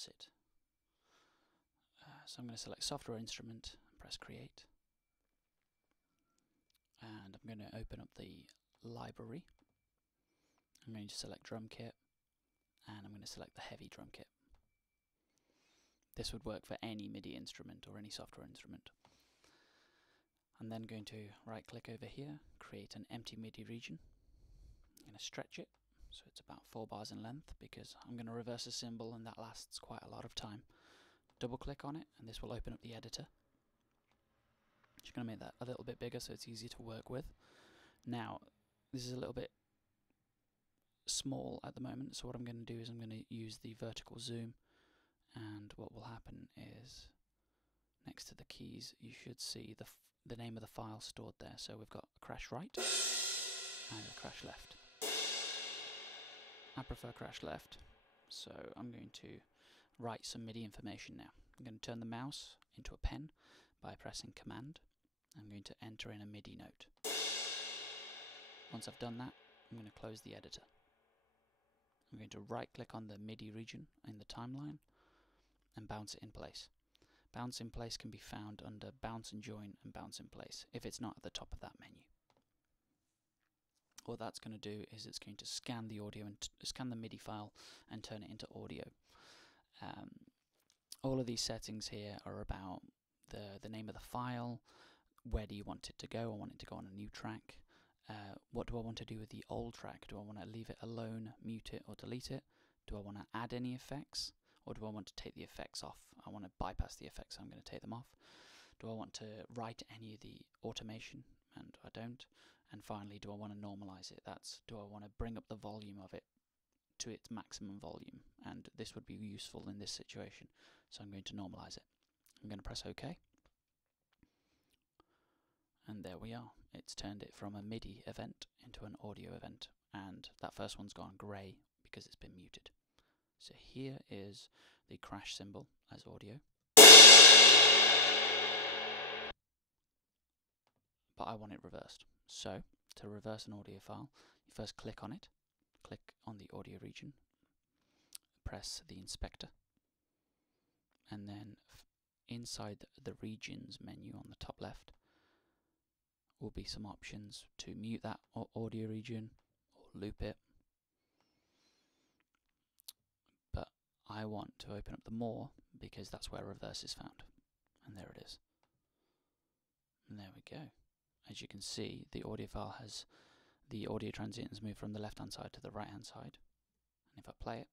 opposite. So I'm going to select software instrument and press create. And I'm going to open up the library. I'm going to select drum kit, and I'm going to select the heavy drum kit. This would work for any MIDI instrument or any software instrument. I'm then going to right click over here, create an empty MIDI region. I'm going to stretch it so it's about 4 bars in length, because I'm going to reverse a cymbal and that lasts quite a lot of time. Double click on it and this will open up the editor. Just going to make that a little bit bigger so it's easier to work with. Now this is a little bit small at the moment, so what I'm going to do is I'm going to use the vertical zoom, and what will happen is next to the keys you should see the name of the file stored there. So we've got a crash right and a crash left. I prefer crash left, so I'm going to write some MIDI information now. I'm going to turn the mouse into a pen by pressing Command. I'm going to enter in a MIDI note. Once I've done that, I'm going to close the editor. I'm going to right click on the MIDI region in the timeline and bounce it in place. Bounce in place can be found under bounce and join and bounce in place if it's not at the top of that menu. What that's going to do is it's going to scan the audio and scan the MIDI file and turn it into audio. All of these settings here are about the name of the file, where do you want it to go. I want it to go on a new track. What do I want to do with the old track? Do I want to leave it alone, mute it or delete it? Do I want to add any effects, or do I want to take the effects off? I want to bypass the effects, so I'm going to take them off. Do I want to write any of the automation? And I don't. And finally, do I want to normalize it? Do I want to bring up the volume of it to its maximum volume? And this would be useful in this situation, so I'm going to normalize it. I'm going to press OK. And there we are. It's turned it from a MIDI event into an audio event, and that first one's gone grey because it's been muted. So here is the crash cymbal as audio. But I want it reversed. So to reverse an audio file, you first click on it, click on the audio region, press the inspector, and then inside the regions menu on the top left will be some options to mute that audio region or loop it. But I want to open up the more because that's where reverse is found. And there it is. And there we go. As you can see, the audio file has the audio transient has moved from the left hand side to the right hand side. And if I play it,